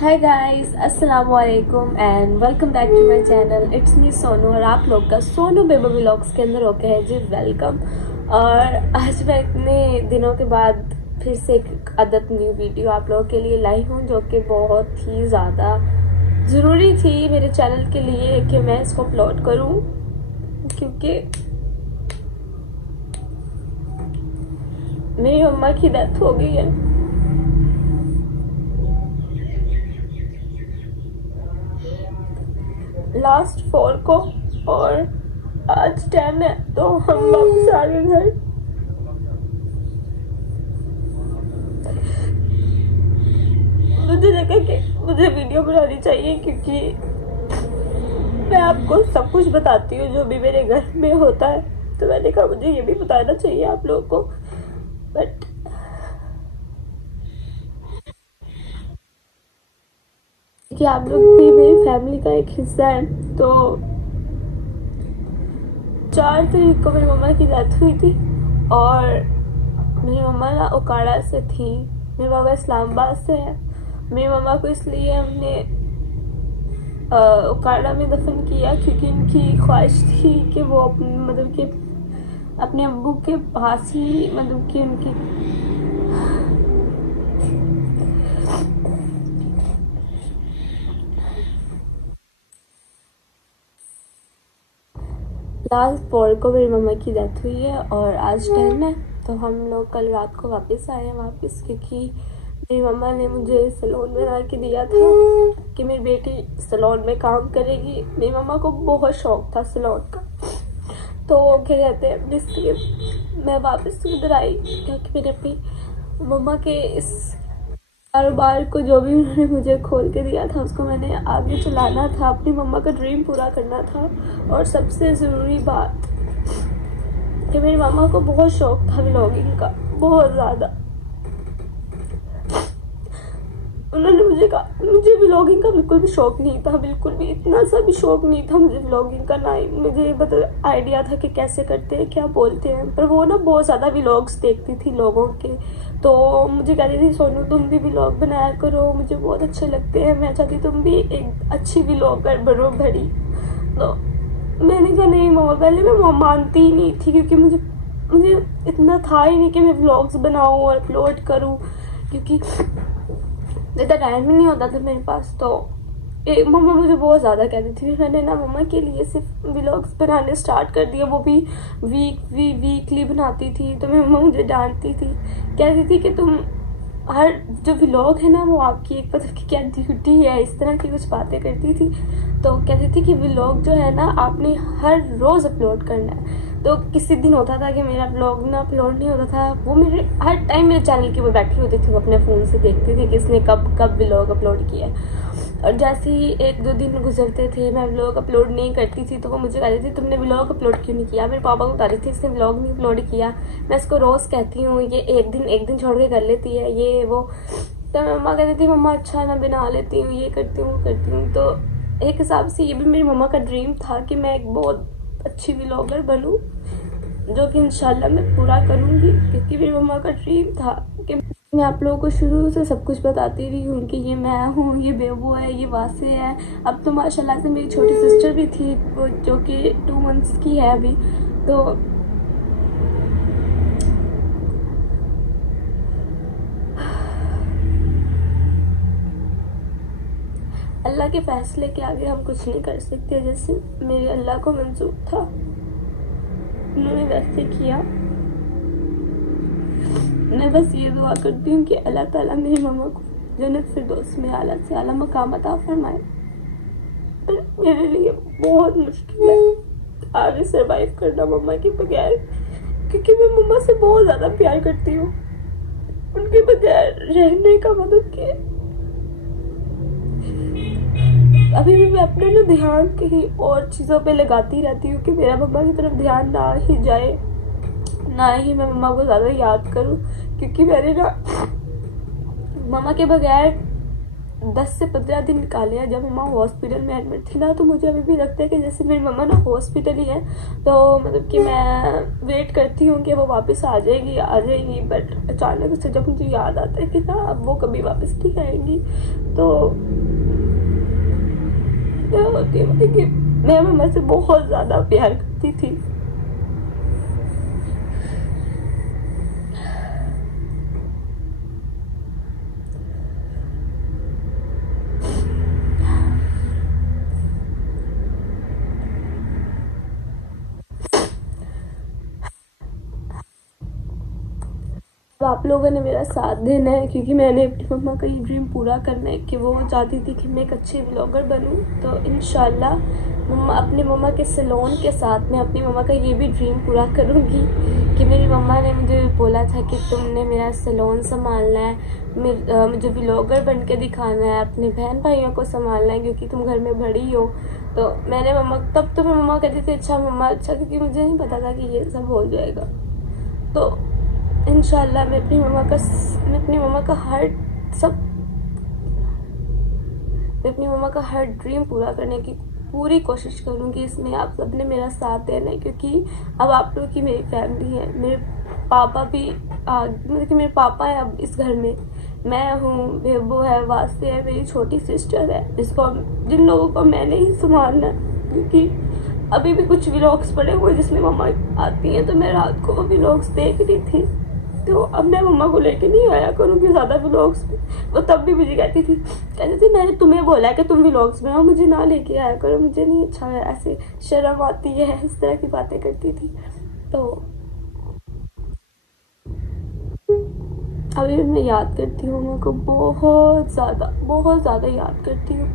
हाय guys, अस्सलाम वालेकुम and welcome back to my channel. It's me Sonu और आप लोग का सोनू बेबी व्लॉग्स के अंदर होके है जी वेलकम। और आज मैं इतने दिनों के बाद फिर से एक अदद न्यू वीडियो आप लोगों के लिए लाई हूँ, जो कि बहुत ही ज़्यादा ज़रूरी थी मेरे चैनल के लिए कि मैं इसको अपलोड करूँ, क्योंकि मेरी मम्मा की डेथ हो गई है। लास्ट 4 को और आज 10 है, तो हम वापस आ गए घर। मुझे लगा कि मुझे वीडियो बनानी चाहिए, क्योंकि मैं आपको सब कुछ बताती हूँ जो भी मेरे घर में होता है, तो मैंने कहा मुझे ये भी बताना चाहिए आप लोगों को। बट कि आप लोग भी मेरी फैमिली का एक हिस्सा है। तो 4 तारीख को मेरी मम्मा की डेथ हुई थी और मेरी मम्मा ना ओकाड़ा से थी, मेरे पापा इस्लामाबाद से है। मेरी मम्मा को इसलिए हमने ओकाड़ा में दफन किया क्योंकि उनकी ख्वाहिश थी कि वो मतलब कि अपने अब्बू के पास ही, मतलब कि उनकी लास्ट 4 को मेरी मम्मा की डेथ हुई है और आज 10 है। तो हम लोग कल रात को वापस आए हैं वापस, क्योंकि मेरी मम्मा ने मुझे सैलून में ला के दिया था कि मेरी बेटी सैलून में काम करेगी। मेरी मम्मा को बहुत शौक था सैलून का, तो क्या कहते हैं, इसलिए मैं वापस इधर आई क्योंकि मैंने अपनी मम्मा के इस कारोबार को, जो भी उन्होंने मुझे खोल के दिया था, उसको मैंने आगे चलाना था, अपनी मम्मा का ड्रीम पूरा करना था। और सबसे ज़रूरी बात कि मेरी मम्मा को बहुत शौक था व्लॉगिंग का, बहुत ज़्यादा। उन्होंने मुझे कहा, मुझे व्लॉगिंग का बिल्कुल भी शौक नहीं था, बिल्कुल भी इतना सा भी शौक नहीं था मुझे व्लॉगिंग का। ना ही मुझे मतलब आइडिया था कि कैसे करते हैं, क्या बोलते हैं। पर वो ना बहुत ज़्यादा व्लॉग्स देखती थी लोगों के, तो मुझे कहती थी सोनू तुम भी व्लॉग बनाया करो, मुझे बहुत अच्छे लगते हैं, मैं चाहती तुम भी एक अच्छी व्लॉगर बनो बड़ी। तो मैंने कहा नहीं मम्मा, पहले मैं मानती ही नहीं थी, क्योंकि मुझे इतना था ही नहीं कि मैं व्लॉग्स बनाऊँ और अपलोड करूँ, क्योंकि ज़्यादा टाइम ही नहीं होता था मेरे पास। तो एक मम्मा मुझे बहुत ज़्यादा कहती थी। मैंने ना मम्मा के लिए सिर्फ व्लॉग्स बनाने स्टार्ट कर दिया, वो भी वीकली बनाती थी। तो मेरी मम्मा मुझे डांटती थी, कहती थी कि तुम हर जो व्लॉग है ना वो आपकी एक मतलब की क्या ड्यूटी है, इस तरह की कुछ बातें करती थी। तो कहती थी कि व्लॉग जो है ना आपने हर रोज़ अपलोड करना है। तो किसी दिन होता था कि मेरा व्लॉग ना अपलोड नहीं होता था, वो मेरे हर टाइम मेरे चैनल की वो बैठी होती थी, वो अपने फ़ोन से देखती थी कि इसने कब व्लॉग अपलोड किया है। और जैसे ही 1-2 दिन गुजरते थे, मैं व्लॉग अपलोड नहीं करती थी, तो वो मुझे कहती थी तुमने व्लॉग अपलोड क्यों नहीं किया। मेरे पापा को बता रही थी इसने व्लॉग नहीं अपलोड किया। मैं इसको रोज़ कहती हूँ ये एक दिन छोड़ के कर लेती है ये वो। तो मम्मा कहती थी मम्मा अच्छा ना बना लेती हूँ, ये करती हूँ करती हूँ। तो एक हिसाब से ये भी मेरी मम्मा का ड्रीम था कि मैं एक बहुत अच्छी व्लॉगर बनूँ, जो कि इंशाल्लाह मैं पूरा करूँगी, क्योंकि मेरी मम्मा का ड्रीम था कि मैं आप लोगों को शुरू से सब कुछ बताती रही हूँ कि ये मैं हूँ, ये बेबू है, ये वासे है। अब तो माशाल्लाह से मेरी छोटी सिस्टर भी थी, वो जो कि 2 मंथ्स की है अभी। तो अल्लाह के फैसले के आगे हम कुछ नहीं कर सकते। जैसे मेरे अल्लाह को मंजूर था, उन्होंने वैसे किया। मैं बस ये दुआ करती हूँ कि अल्लाह ताला मेरी मम्मा को जन्नत फिरदौस में आला से आला मकाम अता फरमाए। पर मेरे लिए बहुत मुश्किल है आगे सरवाइव करना मम्मा के बगैर, क्योंकि मैं मम्मा से बहुत ज़्यादा प्यार करती हूँ। उनके बगैर रहने का मतलब कि अभी भी मैं अपने ना ध्यान कहीं और चीज़ों पे लगाती रहती हूँ कि मेरा मम्मा की तरफ ध्यान ना ही जाए, ना ही मैं मम्मा को ज़्यादा याद करूँ, क्योंकि मैंने ना मम्मा के बगैर 10 से 15 दिन निकाले हैं। जब मम्मा हॉस्पिटल में एडमिट थी ना, तो मुझे अभी भी लगता है कि जैसे मेरी मम्मा ना हॉस्पिटल ही है। तो मतलब कि मैं वेट करती हूँ कि वो वापस आ जाएगी, बट अचानक से जब मुझे याद आता है कि ना अब वो कभी वापस नहीं आएंगी, तो क्या होती है कि मैं मम्मा से बहुत ज़्यादा प्यार करती थी। तो आप लोगों ने मेरा साथ देना है, क्योंकि मैंने अपनी मम्मा का ये ड्रीम पूरा करना है कि वो चाहती थी कि मैं एक अच्छी व्लॉगर बनूं। तो इंशाल्लाह मम्मा अपनी मम्मा के सैलून के साथ मैं अपनी मम्मा का ये भी ड्रीम पूरा करूंगी। कि मेरी मम्मा ने मुझे बोला था कि तुमने मेरा सैलून संभालना है, मुझे व्लॉगर बन के दिखाना है, अपने बहन भाइयों को संभालना है, क्योंकि तुम घर में बड़ी हो। तो मैंने तब तो मैं मम्मा कहती थी अच्छा मम्मा अच्छा, क्योंकि मुझे नहीं पता था कि ये सब हो जाएगा। तो इंशाल्लाह मैं अपनी मम्मा का हर ड्रीम पूरा करने की पूरी कोशिश करूंगी। इसमें आप सबने मेरा साथ देना है, क्योंकि अब आप लोग की मेरी फैमिली है। मेरे पापा भी मतलब कि मेरे पापा है अब इस घर में, मैं हूँ, बेबू है, वास्ते है, मेरी छोटी सिस्टर है, जिन लोगों को मैंने ही संभालना है। क्योंकि अभी भी कुछ व्लॉग्स पड़े हुए जिसमें मम्मा आती हैं, तो मैं रात को वो व्लॉग्स देख रही थी। तो अब मैं मम्मा को लेके नहीं आया करूँगी ज़्यादा व्लॉग्स में। वो तब भी मुझे कहती थी मैंने तुम्हें बोला है कि तुम व्लॉग्स बनाओ, मुझे ना लेके आया करो, मुझे नहीं अच्छा है, ऐसे शर्म आती है, इस तरह की बातें करती थी। तो अभी मैं याद करती हूँ मम्मा को, बहुत ज़्यादा याद करती हूँ।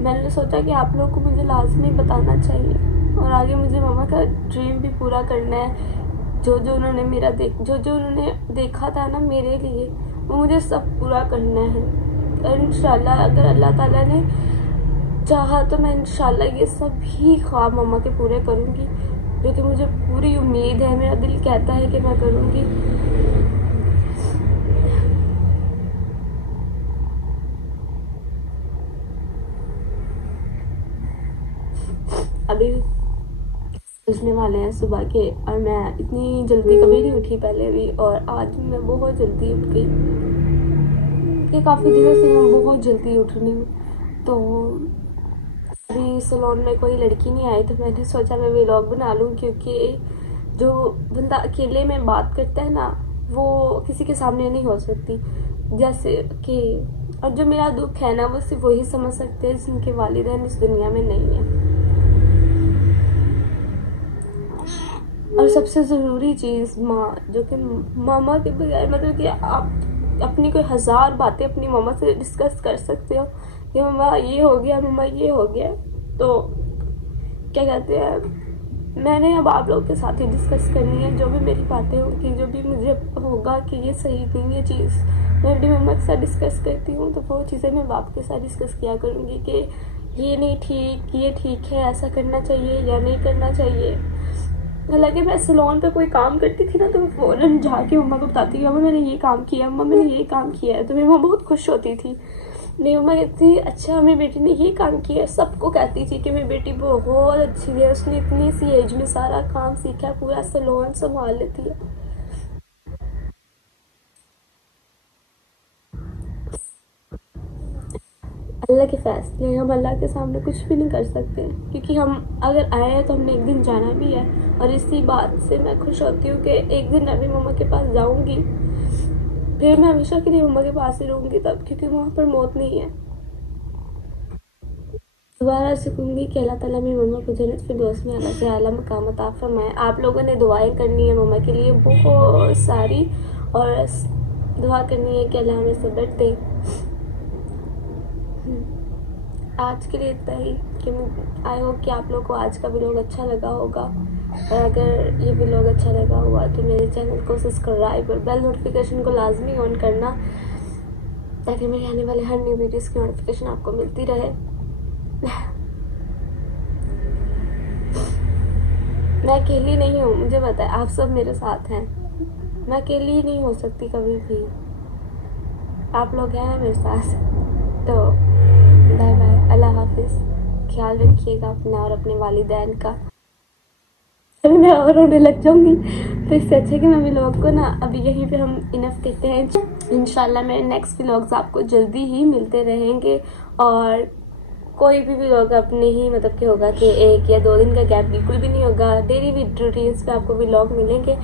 मैंने सोचा कि आप लोग को मुझे लाजमी बताना चाहिए, और आगे मुझे मम्मा का ड्रीम भी पूरा करना है। जो उन्होंने देखा था ना मेरे लिए, वो मुझे सब पूरा करना है। और इंशाल्लाह अगर अल्लाह ताला ने चाहा तो मैं इंशाल्लाह ये सभी ख्वाब मम्मा के पूरे करूँगी, जो कि मुझे पूरी उम्मीद है, मेरा दिल कहता है कि मैं करूँगी। अभी बजने वाले हैं सुबह के, और मैं इतनी जल्दी कभी नहीं उठी पहले भी, और आज मैं बहुत जल्दी उठ गई, कि काफ़ी दिनों से मैं बहुत जल्दी उठ रही हूँ। तो अभी सैलून में कोई लड़की नहीं आई, तो मैंने सोचा मैं व्लॉग बना लूँ, क्योंकि जो बंदा अकेले में बात करता है ना, वो किसी के सामने नहीं हो सकती। जैसे कि और जो मेरा दुख है ना, वो सिर्फ वही समझ सकते हैं जिनके वालिदैन इस दुनिया में नहीं है। और सबसे ज़रूरी चीज़ माँ, जो कि मामा के बगैर मतलब कि आप अपनी कोई 1000 बातें अपनी मामा से डिस्कस कर सकते हो कि मम्मा ये हो गया, मम्मा ये हो गया। तो क्या कहते हैं, मैंने अब आप लोगों के साथ ही डिस्कस करनी है, जो भी मेरी बातें होंगी, जो भी मुझे होगा कि ये सही नहीं है चीज़, मैं अपनी मम्मा के साथ डिस्कस करती हूँ। तो वो चीज़ें मैं बाप के साथ डिस्कस किया करूँगी कि ये नहीं ठीक, ये ठीक है, ऐसा करना चाहिए या नहीं करना चाहिए। हालांकि मैं सैलून पे कोई काम करती थी ना, तो मैं फ़ौरन जाके मम्मा को बताती थी मम्मा मैंने ये काम किया, मम्मा मैंने ये काम किया है। तो मेरी मम्मा बहुत खुश होती थी। मेरी मम्मा कहती थी अच्छा मेरी बेटी ने ये काम किया है, सबको कहती थी कि मेरी बेटी बहुत अच्छी है, उसने इतनी सी एज में सारा काम सीखा है, पूरा सैलून संभाल लेती है। अल्लाह के फैसले, हम अल्लाह के सामने कुछ भी नहीं कर सकते, क्योंकि हम अगर आए हैं तो हमने एक दिन जाना भी है। और इसी बात से मैं खुश होती हूँ कि एक दिन मैं भी मम्मा के पास जाऊँगी, फिर मैं हमेशा के लिए मम्मा के पास ही रहूँगी तब, क्योंकि वहाँ पर मौत नहीं है। दोबारा से कहूँगी कि अल्लाह ताला मेरी मम्मा को जन्नत फिरदौस में आला से आला मकाम अता फरमाए। आप लोगों ने दुआएं करनी है मम्मा के लिए बहुत सारी, और दुआ करनी है कि अल्लाह हमें सब्र दे। आज के लिए इतना ही, कि आई होप कि आप लोग को आज का व्लॉग अच्छा लगा होगा। और अगर ये व्लॉग अच्छा लगा हुआ तो मेरे चैनल को सब्सक्राइब और बेल नोटिफिकेशन को लाजमी ऑन करना, ताकि मेरे आने वाले हर न्यू वीडियोस की नोटिफिकेशन आपको मिलती रहे। मैं अकेली नहीं हूँ, मुझे पता है, आप सब मेरे साथ हैं। मैं अकेली ही नहीं हो सकती कभी भी, आप लोग हैं मेरे साथ। तो ख्याल रखिएगा अपना और अपने वालिदैन का। अभी मैं और रोने लग जाऊंगी, तो इससे अच्छा है कि मैं व्लॉग को ना अभी यहीं पे हम इनफ कहते हैं। इंशाल्लाह मेरे नेक्स्ट व्लॉग्स आपको जल्दी ही मिलते रहेंगे, और कोई भी व्लॉग अब नहीं मतलब कि होगा कि 1 या 2 दिन का गैप बिल्कुल भी नहीं होगा। डेली रूटीन्स पे आपको व्लॉग मिलेंगे।